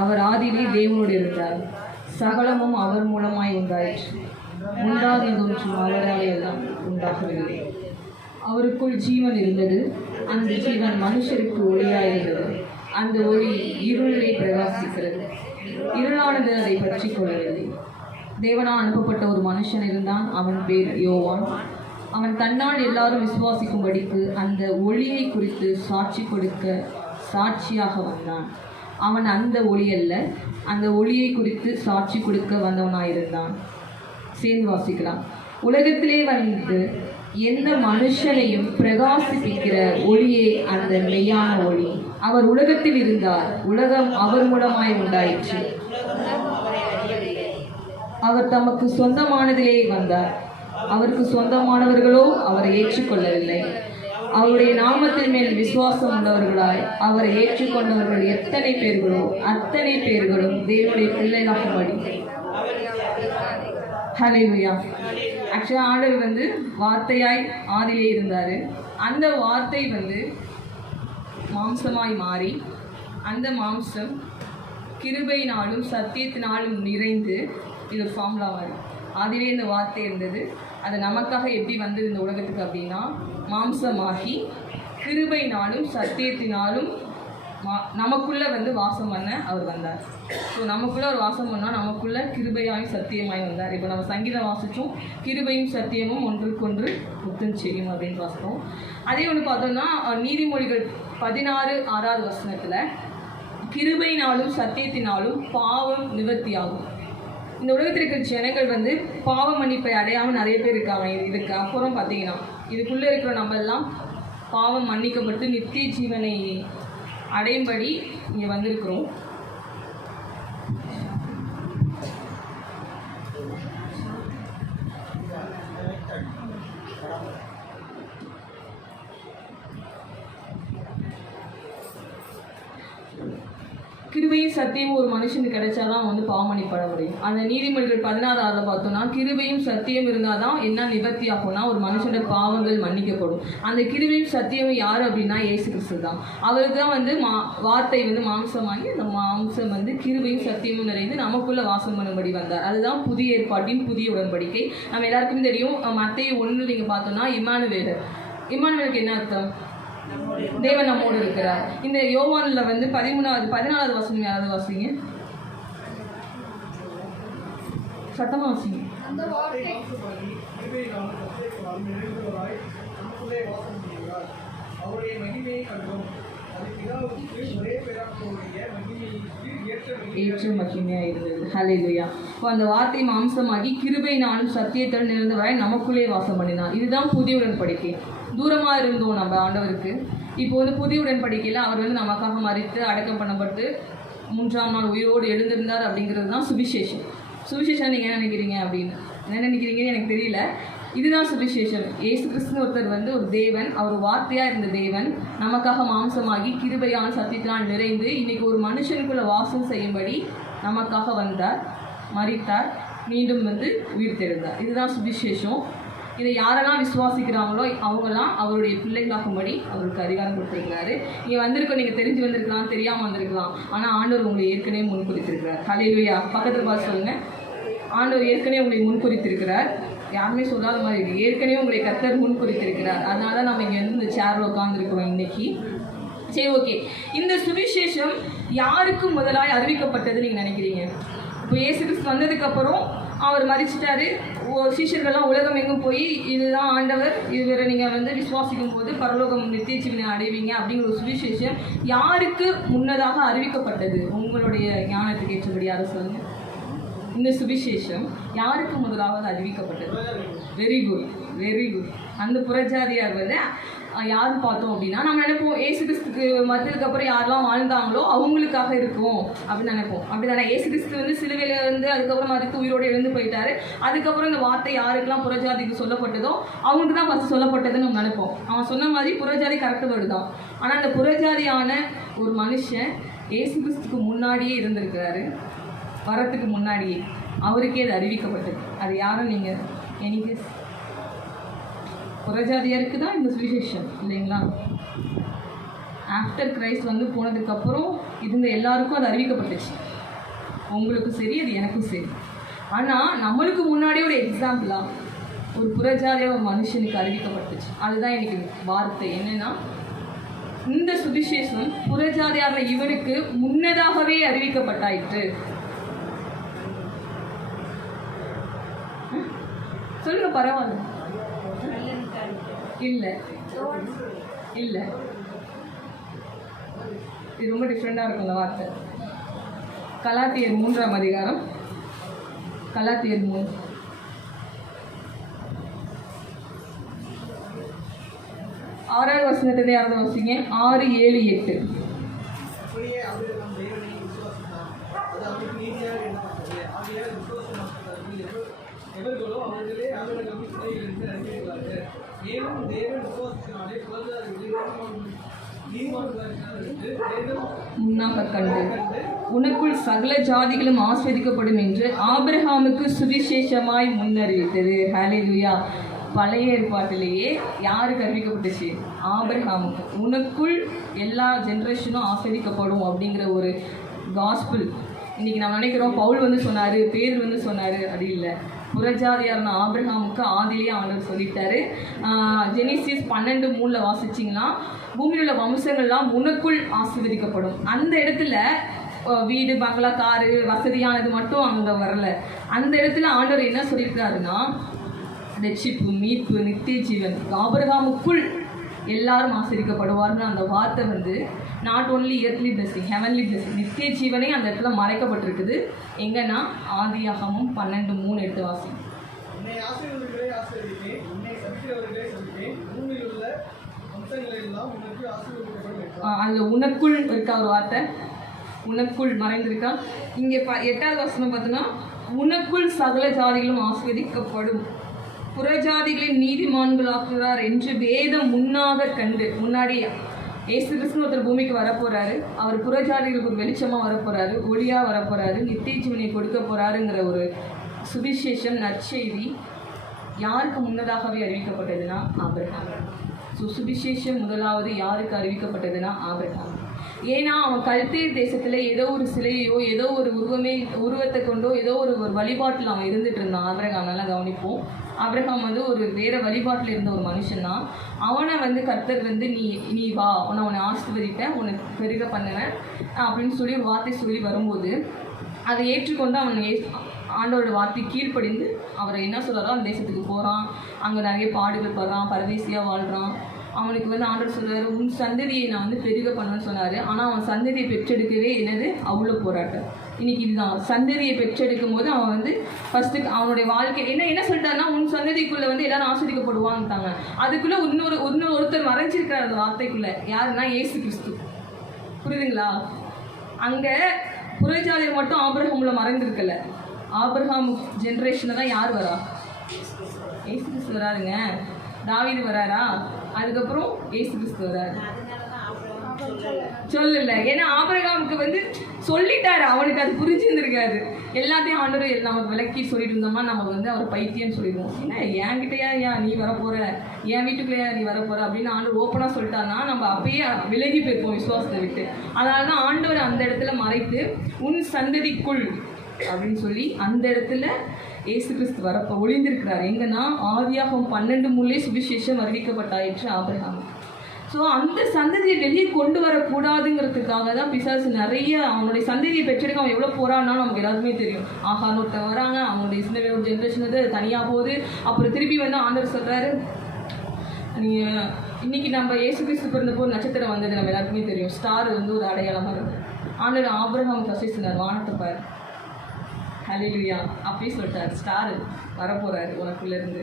அவர் ஆதியிலே தேவனோடு இருந்தார். சகலமும் அவர் மூலமாய் உண்டாயிற்று. உண்டாகிறதொன்றும் அவரால் எல்லாம் உண்டாகவில்லை. அவருக்குள் ஜீவன் இருந்தது. அந்த ஜீவன் மனுஷருக்கு ஒளியாயிருந்தது. அந்த ஒளி இருளை பிரகாசிக்கிறது. இருளானது அதை பற்றி கொள்ளவில்லை. தேவனால் அனுப்பப்பட்ட ஒரு மனுஷன் இருந்தான். அவன் பேர் யோவான். அவன் தன்னால் எல்லாரும் விசுவாசிக்கும்படிக்கு அந்த ஒளியை குறித்து சாட்சி கொடுக்க சாட்சியாக வந்தான். அவன் அந்த ஒளி அல்ல. அந்த ஒளியை குறித்து சாட்சி கொடுக்க வந்தவனாயிருந்தான். சேர்ந்து வாசிக்கலாம். உலகத்திலே வந்து எந்த மனுஷனையும் பிரகாசிப்பிக்கிற ஒளியே அந்த மெய்யான ஒளி. அவர் உலகத்தில் இருந்தார். உலகம் அவர் மூலமாய் உண்டாயிற்று. அவர் தமக்கு சொந்தமானதிலே வந்தார். அவருக்கு சொந்தமானவர்களோ அவரை ஏற்றுக்கொள்ளவில்லை. அவருடைய நாமத்தின் மேல் விசுவாசம் உள்ளவர்களாய் அவரை ஏற்றுக்கொண்டவர்கள் எத்தனை பேர்களோ அத்தனை பேர்களும் தேவனுடைய பிள்ளைகளாகும்படி. ஹalleluya ஆக்சுவலாக ஆண்டவர் வந்து வார்த்தையாய் ஆதிலே இருந்தார். அந்த வார்த்தை வந்து மாம்சமாய் மாறி அந்த மாம்சம் கிருபையினாலும் சத்தியத்தினாலும் நிறைந்து இது ஃபார்ம்லாம் ஃபார்முலா அதிலே இந்த வார்த்தை இருந்தது. அது நமக்காக எப்படி வந்தது இந்த உலகத்துக்கு அப்படின்னா மாம்சமாகி கிருபைனாலும் சத்தியத்தினாலும் மா நமக்குள்ளே வந்து வாசம் பண்ண அவர் வந்தார். ஸோ நமக்குள்ளே அவர் வாசம் பண்ணால் நமக்குள்ளே கிருபையாயும் சத்தியமாய் வந்தார். இப்போ நம்ம சங்கீதம் வாசித்தோம் கிருபையும் சத்தியமும் ஒன்றுக்கொன்று புத்தம் செய்யும் அப்படின்னு வாசித்தோம் அதே ஒன்று பார்த்தோம்னா நீதிமொழிகள் பதினாறு ஆறாவது வசனத்தில் கிருபையினாலும் சத்தியத்தினாலும் பாவம் நிவர்த்தியாகும். இந்த உலகத்தில் இருக்கிற ஜனங்கள் வந்து பாவ மன்னிப்பை அடையாமல் நிறைய பேர் இருக்காங்க. இது இதுக்கு அப்புறம் பார்த்தீங்கன்னா இதுக்குள்ளே இருக்கிற நம்ம எல்லாம் பாவம் மன்னிக்கப்பட்டு நித்திய ஜீவனை அடையும்படி இங்கே வந்திருக்கிறோம். கிருபையும் சத்தியமும் ஒரு மனுஷனுக்கு கிடைச்சாதான் அவன் வந்து பாவமணிப்பட முடியும் அந்த நீதிமொழிகள் பதினாறாவது பார்த்தோம்னா கிருபையும் சத்தியம் இருந்தால் தான் என்ன நிவர்த்தி ஆகும்னா ஒரு மனுஷனோட பாவங்கள் மன்னிக்கப்படும். அந்த கிருபையும் சத்தியமும் யார் அப்படின்னா ஏசு கிறிஸ்து தான். அவருக்கு தான் வந்து மா வார்த்தை வந்து மாம்சமாகி அந்த மாம்சம் வந்து கிருபையும் சத்தியமும் நிறைந்து நமக்குள்ள வாசம் பண்ணும்படி வந்தார். அதுதான் புதிய ஏற்பாட்டின் புதிய உடன்படிக்கை. நம்ம எல்லாருக்கும் தெரியும் மத்திய ஒன்று நீங்கள் பார்த்தோம்னா இமானுவேலர் இமானுவேலுக்கு என்ன அர்த்தம்? தேவன் நம்மோடு இருக்கிறார். இந்த யோவானில் வந்து பதிமூணாவது பதினாலாவது வசனம் யாராவது வாசிங்க? சத்தமா வாசிங்க. அந்த வார்த்தை கிருபையினாலும் சத்தியத்தினாலும் நிறைந்தவராய் அவருடைய மகிமையை கண்டோம் ஏற்ற மகிமையா இருந்தது இப்போ அந்த வார்த்தை மாம்சமாகி கிருபையினாலும் சத்தியத்தில் நிறைந்தவராய் நமக்குள்ளே வாசம் பண்ணினார். இதுதான் புதிய உடன்படிக்கை. தூரமா இருந்தோம் நம்ம ஆண்டவருக்கு. இப்போ வந்து புதிய உடன்படிக்கையில் அவர் வந்து நமக்காக மறித்து அடக்கம் பண்ணப்பட்டு மூன்றாம் நாள் உயிரோடு எழுந்திருந்தார் அப்படிங்கிறது தான் சுவிசேஷம். சுவிசேஷம் நீங்கள் என்ன நினைக்கிறீங்க அப்படின்னு? என்ன நினைக்கிறீங்கன்னு எனக்கு தெரியல. இதுதான் சுவிசேஷம். ஏசு கிறிஸ்துவ ஒருத்தர் வந்து ஒரு தேவன் அவர் வார்த்தையாக இருந்த தேவன் நமக்காக மாம்சமாகி கிருபையான சத்தியத்தினால் நிறைந்து இன்னைக்கு ஒரு மனுஷனுக்குள்ள வாசம் செய்யும்படி நமக்காக வந்தார் மறித்தார் மீண்டும் வந்து உயிர் தெழுந்தார். இதுதான் சுவிசேஷம். இதை யாரெல்லாம் விசுவாசிக்கிறாங்களோ அவங்கெல்லாம் அவருடைய பிள்ளைகளாகும்படி அவருக்கு அதிகாரம் கொடுத்திருக்கிறாரு. இங்கே வந்திருக்கோம் நீங்கள் தெரிஞ்சு வந்திருக்கலாம் தெரியாமல் வந்திருக்கலாம். ஆனால் ஆண்டவர் உங்களை ஏற்கனவே முன்குறித்திருக்கிறார். கலையிலையா பக்கத்தில் பார்த்து சொல்லுங்க. ஆண்டவர் ஏற்கனவே உங்களை முன்குறித்திருக்கிறார். யாருமே சொல்லாத மாதிரி இருக்குது ஏற்கனவே உங்களை கத்தர் முன்குறித்திருக்கிறார். அதனால தான் நம்ம இங்கே வந்து இந்த சேரில் உட்காந்துருக்கிறோம் இன்னைக்கு. சரி ஓகே இந்த சுவிசேஷம் யாருக்கு முதலாய் அறிவிக்கப்பட்டது நீங்கள் நினைக்கிறீங்க? இப்போ இயேசு கிறிஸ்து வந்ததுக்கப்புறம் அவர் மதிச்சிட்டாரு ஓ- சீஷர்கள்லாம் உலகம் எங்கும் போய் இதுதான் ஆண்டவர் இவரை நீங்கள் வந்து விசுவாசிக்கும் போது பரலோகம் நித்திய ஜீவனை அடைவீங்க அப்படிங்கிற ஒரு சுவிசேஷம் யாருக்கு முன்னதாக அறிவிக்கப்பட்டது? உங்களுடைய ஞானத்துக்கு ஏற்றபடி யாரும் சொல்லுங்கள் இந்த சுவிசேஷம் யாருக்கு முதலாவது அறிவிக்கப்பட்டது? வெரி குட் வெரி குட் அந்த புறஜாதியார் வந்து யார் பார்த்தோம் அப்படின்னா நம்ம நினைப்போம் ஏசு கிறிஸ்துக்கு மற்றதுக்கு அப்புறம் யாரெல்லாம் வாழ்ந்தாங்களோ அவங்களுக்காக இருக்கும் அப்படின்னு நினைப்போம். அப்படிதானே? ஏசு கிறிஸ்து வந்து சிலுவையில வந்து அதுக்கப்புறம் மறுத்து உயிரோடு எழுந்து போயிட்டாரு. அதுக்கப்புறம் இந்த வார்த்தை யாருக்கெல்லாம் புறஜாதிக்கு சொல்லப்பட்டதோ அவங்களுக்கு தான் ஃபஸ்ட் சொல்லப்பட்டதுன்னு நம்ம நினைப்போம். அவன் சொன்ன மாதிரி புறஜாதி கரெக்டு வருதான் ஆனால் அந்த புறஜாதியான ஒரு மனுஷன் ஏசு கிறிஸ்துக்கு முன்னாடியே இருந்திருக்கிறாரு. வரத்துக்கு முன்னாடியே. அவருக்கே அது அறிவிக்கப்பட்டது. அது யாரும் நீங்கள் எனக்கு புறஜாதியாருக்கு தான் இந்த சுவிசேஷம் இல்லைங்களா? ஆஃப்டர் கிரைஸ்ட் வந்து போனதுக்கப்புறம் இருந்த எல்லாருக்கும் அது அறிவிக்கப்பட்டுச்சு. உங்களுக்கும் சரி அது எனக்கும் சரி. ஆனால் நம்மளுக்கு முன்னாடி ஒரு எக்ஸாம்பிளாக ஒரு புறஜாதியாக ஒரு மனுஷனுக்கு அறிவிக்கப்பட்டுச்சு. அதுதான் எனக்கு வார்த்தை. என்னென்னா இந்த சுவிசேஷம் புறஜாதியான இவனுக்கு முன்னதாகவே அறிவிக்கப்பட்டாயிற்று. ம்? சொல்லுங்க பரவாயில்ல. இல்லை. இல்லை. இது ரொம்ப டிஃப்ரெண்டாக இருக்கும் இந்த வார்த்தை. கலாத்தியர் மூன்றாம் அதிகாரம். கலாத்தியர் மூணு ஆறாவது வசனத்தை யாராவது வசிங்க? ஆறு ஏழு எட்டு அப்படியே அவர் நம் தேவனை விசுவாசித்தார் அது அவருக்கு நீதியாக எண்ணப்பட்டது ஆகையால் விசுவாசமாக்கப்பட்டவர்கள் எவர் எவர்களோ அவர்களே அவர்களுக்கு பிள்ளைகள் என்று அறிவிக்கிறார்கள் மேலும் தேவன் விசுவாசத்தினாலே புலதாரிகளை நீதிமான்களாக்கிறார் என்று தேவன் முன்னாக கண்டு. உனக்குள் சகல ஜாதிகளும் ஆஸ்வதிக்கப்படும் என்று ஆபிரஹாமுக்கு சுவிசேஷமாய் முன்னறிவித்தது. ஹாலேலுயா பழைய ஏற்பாட்டிலேயே யாரு கற்பிக்கப்பட்டுச்சு ஆபிரஹாமுக்கு உனக்குள் எல்லா ஜென்ரேஷனும் ஆஸ்வதிக்கப்படும் அப்படிங்கிற ஒரு காஸ்பிள் இன்னைக்கு நம்ம நினைக்கிறோம் பவுல் வந்து சொன்னாரு பேர் வந்து சொன்னாரு அப்படி இல்லை. புறஜாதியார்ன ஆபிரகாமுக்கு ஆதிலேயே ஆண்டவர் சொல்லிட்டாரு. ஜெனிசிஸ் பன்னெண்டு மூணில் வாசிச்சிங்கன்னா பூமியில் உள்ள வம்சங்கள்லாம் உனக்குள் ஆசீர்வதிக்கப்படும். அந்த இடத்துல வீடு பங்களா காரு வசதியானது மட்டும் அங்கே வரல. அந்த இடத்துல ஆண்டவர் என்ன சொல்லியிருக்காருன்னா ரட்சிப்பு மீட்பு நித்திய ஜீவன் ஆபிரகாமுக்குள் எல்லாரும் ஆசிரிக்கப்படுவார்னு அந்த வார்த்தை வந்து not only yearly blessing heavenly blessing நித்திய ஜீவனே அந்த இடத்துல மறைக்கப்பட்டிருக்குது. எங்கன்னா ஆதியாகமும் பன்னெண்டு மூணு எடுத்து வாசி. அதில் உனக்குள் இருக்கா ஒரு வார்த்தை? உனக்குள் மறைந்திருக்கா? இங்கே ப எட்டாவது வசனம் பார்த்தோன்னா உனக்குள் சகல ஜாதிகளும் ஆஸ்வதிக்கப்படும் புறஜாதிகளின் நீதிமான்களாக்குகிறார் என்று வேதம் முன்னாக கண்டு முன்னாடி ஏசு கிறிஸ்துன்னு ஒருத்தர் பூமிக்கு வரப்போறாரு. அவர் புறஜாதிகளுக்கு ஒரு வெளிச்சமாக வரப்போறாரு. ஒளியாக வரப்போறாரு. நித்திய ஜீவனை கொடுக்க போறாருங்கிற ஒரு சுவிசேஷம் நற்செய்தி யாருக்கு முன்னதாகவே அறிவிக்கப்பட்டதுன்னா ஆபிரகாம். ஸோ சுவிசேஷம் முதலாவது யாருக்கு அறிவிக்கப்பட்டதுன்னா ஆபிரகாம். ஏன்னா அவன் கல்தீர் தேசத்தில் ஏதோ ஒரு சிலையோ ஏதோ ஒரு உருவமே உருவத்தை கொண்டோ ஏதோ ஒரு ஒரு வழிபாட்டில் அவன் இருந்துட்டு இருந்தான். ஆபிரகாம் நல்லா கவனிப்போம். ஆபிரகாம் வந்து ஒரு வேற வழிபாட்டில் இருந்த ஒரு மனுஷன் தான் அவனை வந்து கர்த்தர் வந்து நீ நீ வா. உன்னை உன்னை ஆசிர்வதிப்பேன். உனக்கு பெருக பண்ணுவேன். அப்படின்னு சொல்லி ஒரு வார்த்தை சொல்லி வரும்போது அதை ஏற்றுக்கொண்டு அவன் ஆண்டோட ஆண்டவரோட வார்த்தை கீழ்ப்படிந்து அவரை என்ன சொல்கிறாரோ அந்த தேசத்துக்கு போகிறான் அங்கே நிறைய பாடுகள் படுறான். பரதேசியாக வாழ்கிறான் அவனுக்கு வந்து ஆண்டவர் சொல்றாரு உன் சந்ததியை நான் வந்து பெருக பண்ணுவேன்னு சொன்னார். ஆனால் அவன் சந்ததியை பெற்றெடுக்கவே என்னது? அவ்வளோ போராட்டம். இன்னைக்கு இதுதான். சந்ததியை பெற்றெடுக்கும் போது அவன் வந்து ஃபஸ்ட்டு அவனுடைய வாழ்க்கை என்ன என்ன சொல்லிட்டாருன்னா உன் சந்ததிக்குள்ளே வந்து எல்லாரும் ஆஸ்வதிக்கப்படுவான்ட்டாங்க அதுக்குள்ளே இன்னொரு இன்னொரு ஒருத்தர் மறைஞ்சிருக்கார் அந்த வார்த்தைக்குள்ளே. யாருன்னா ஏசு கிறிஸ்து. புரியுதுங்களா? அங்கே புறஜாதியர் மட்டும் ஆபிரஹாம்ல மறைந்திருக்கல. ஆபரகாம் ஜென்ரேஷனில் தான் யார் வரா? ஏசு கிறிஸ்து வராருங்க. தாவிது வராரா? அதுக்கப்புறம் ஏசு கிறிஸ்து வராரு. சொல்லல. ஏன்னா ஆபிரகாமுக்கு வந்து சொல்லிட்டாரு. அவனுக்கு அது புரிஞ்சிருந்திருக்காது. எல்லாத்தையும் ஆண்டவர் நமக்கு விளக்கி சொல்லிட்டு இருந்தோம்னா நம்ம வந்து அவர் பைத்தியம்னு சொல்லிடுவோம். ஏன்னா என்கிட்டயா ஏன் நீ வரப்போற? என் வீட்டுக்குள்ளேயா நீ வரப்போற? அப்படின்னு ஆண்டவர் ஓப்பனாக சொல்லிட்டாருன்னா நம்ம அப்பயே விலகி போயிருப்போம் விசுவாசத்தை விட்டு. அதனால தான் ஆண்டவர் அந்த இடத்துல மறைத்து உன் சந்ததிக்குள் அப்படின்னு சொல்லி அந்த இடத்துல இயேசு கிறிஸ்து வரப்போ ஒளிந்திருக்கிறார். எங்கன்னா ஆதியாகம் பன்னெண்டு மூலே சுவிசேஷம் அறிவிக்கப்பட்டாயிற்று ஆபிரகாம். ஸோ அந்த சந்ததியை வெளியே கொண்டு வரக்கூடாதுங்கிறதுக்காக தான் பிசாசு நிறைய அவனுடைய சந்ததியை பெற்றிருக்க அவன் எவ்வளோ போறான்னா நமக்கு எல்லாருக்குமே தெரியும். ஆஹான்னு ஒருத்தன் வராங்க அவனுடைய சின்ன ஒரு ஜென்ரேஷன் வந்து தனியாக போகுது. அப்புறம் திருப்பி வந்து ஆண்டவர் சொல்கிறாரு நீங்கள் இன்னைக்கு நம்ம ஏசு கிறிஸ்து பிறந்தப்போ நட்சத்திரம் வந்தது நம்ம எல்லாருக்குமே தெரியும். ஸ்டார் வந்து ஒரு அடையாளமாக இருக்கும் ஆண்டவர் ஆபிரகாம் ஃபஸ்ட்டு சொன்னார் வானத்தை பாரு. ஹalleluya அப்படியே சொல்லிட்டார். ஸ்டாரு வரப்போகிறாரு உனக்குள்ளேருந்து.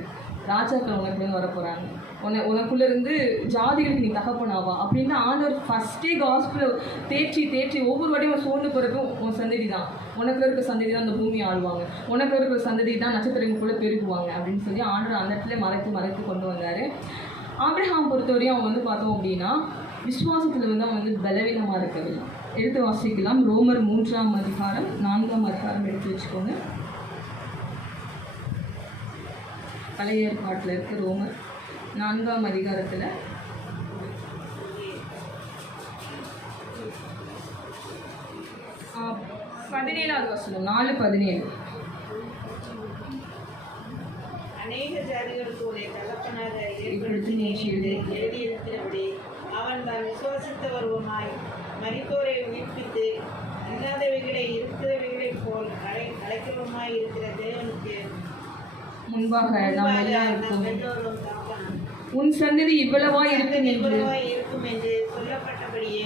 ராஜாக்கள் உனக்குள்ளேருந்து வரப்போகிறாங்க உன உனக்குள்ளேருந்து ஜாதிகளுக்கு நீ தகப்பனாவா அப்படின்னு ஆண்டவர் ஃபஸ்ட்டே காஸ்பிள் தேற்றி தேற்றி ஒவ்வொரு வாட்டியும் சோர்ந்து பிறக்கும் உன் சந்ததி தான். உனக்கு இருக்கிற சந்ததி தான் அந்த பூமி ஆழ்வாங்க உனக்கு இருக்கிற சந்ததி தான் நட்சத்திரங்கள் கூட பெருகுவாங்க அப்படின்னு சொல்லி ஆண்டவர் அந்த இடத்துல மறைத்து மறைத்து கொண்டு வந்தார். ஆபிரகாம் பொறுத்தவரையும் அவன் வந்து பார்த்தோம் அப்படின்னா விசுவாசத்தில் வந்து அவன் வந்து பலவீனமாக இருக்கவில்லை. எடுத்து வாசிக்கலாம். ரோமர் மூன்றாம் அதிகாரம் நான்காம் அதிகாரம் எடுத்து வச்சுக்கோங்க. பழைய ஏற்பாட்டில் இருக்கு ரோமர் நான்காம் அதிகாரத்தில். பதினேழாவது வசனம் நாலு பதினேழு. அநேக ஜாதிகளுக்கு தகப்பனாக ஏற்படுத்தினேன் என்று எழுதியிருக்கிறபடி அவன் தான் விசுவாசித்த வருவமாய் உயிர்ப்பித்து இல்லாதவைகளை இருக்கிறவைகளைப் போல் அழை அழைக்கிறவமாய் இருக்கிற தேவனுக்கு முன்பாக நாம் எல்லோரும். உன் சந்ததி இவ்வளவாய் இருக்கும் என்று இருக்கும் என்று சொல்லப்பட்டபடியே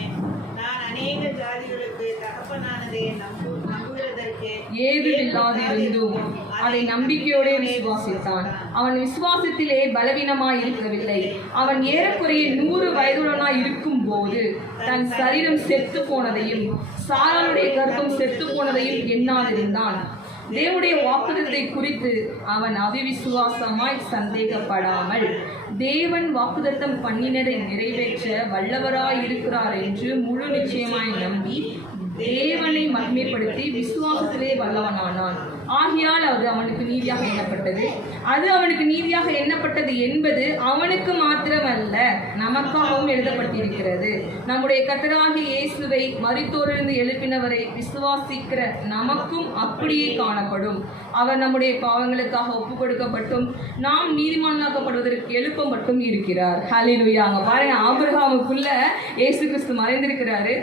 நான் அநேக ஜாதிகளுக்கு தகப்பனானதை நம்பு நம்புகிறதற்கு ஏதுமில்லாதிருந்தும் அதை நம்பிக்கையோடே விசுவாசித்தான். அவன் விசுவாசத்திலே பலவீனமாய் இருக்கவில்லை அவன் ஏறக்குறைய நூறு வயதுடனாய் இருக்கும் போது தன் சரீரம் செத்து போனதையும் சாராளுடைய கர்ப்பம் செத்து போனதையும் எண்ணாதிருந்தான். தேவனுடைய வாக்குதத்தை குறித்து அவன் அவிவிசுவாசமாய் சந்தேகப்படாமல் தேவன் வாக்குதத்தம் பண்ணினரை நிறைவேற்ற வல்லவராய் இருக்கிறார் என்று முழு நிச்சயமாய் நம்பி தேவனை மகிமைப்படுத்தி விசுவாசத்திலே வல்லவனானான். ஆகையால் அது அவனுக்கு நீதியாக எண்ணப்பட்டது. அது அவனுக்கு நீதியாக எண்ணப்பட்டது என்பது அவனுக்கு மாத்திரமல்ல நமக்காகவும் எழுதப்பட்டிருக்கிறது. நம்முடைய கத்தராகி இயேசுவை மரித்தோரிலிருந்து எழுப்பினவரை விசுவாசிக்கிற நமக்கும் அப்படியே காணப்படும். அவர் நம்முடைய பாவங்களுக்காக ஒப்பு கொடுக்கப்பட்டும் நாம் நீதிமானாக்கப்படுவதற்கு எழுப்பப்பட்டும் இருக்கிறார். ஹalleluya அங்க பாருங்க ஆபிரகாமுக்குள்ள இயேசு கிறிஸ்து மறைந்திருக்கிறாரு.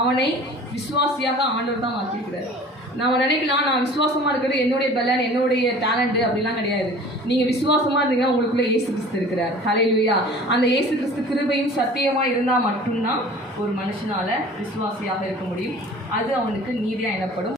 அவனை விசுவாசியாக ஆண்டவர் தான் மாற்றிருக்கிறார் நம்ம நினைக்கலாம் நான் விசுவாசமாக இருக்கிறது என்னுடைய பலன் என்னுடைய டேலண்ட்டு அப்படிலாம் கிடையாது. நீங்கள் விசுவாசமாக இருந்தீங்கன்னா உங்களுக்குள்ளே ஏசு கிறிஸ்து இருக்கிறார். ஹalleluya அந்த ஏசு கிறிஸ்து கிருபையும் சத்தியமாக இருந்தால் மட்டும்தான் ஒரு மனுஷனால் விசுவாசியாக இருக்க முடியும். அது அவனுக்கு நீதியாக எனப்படும்.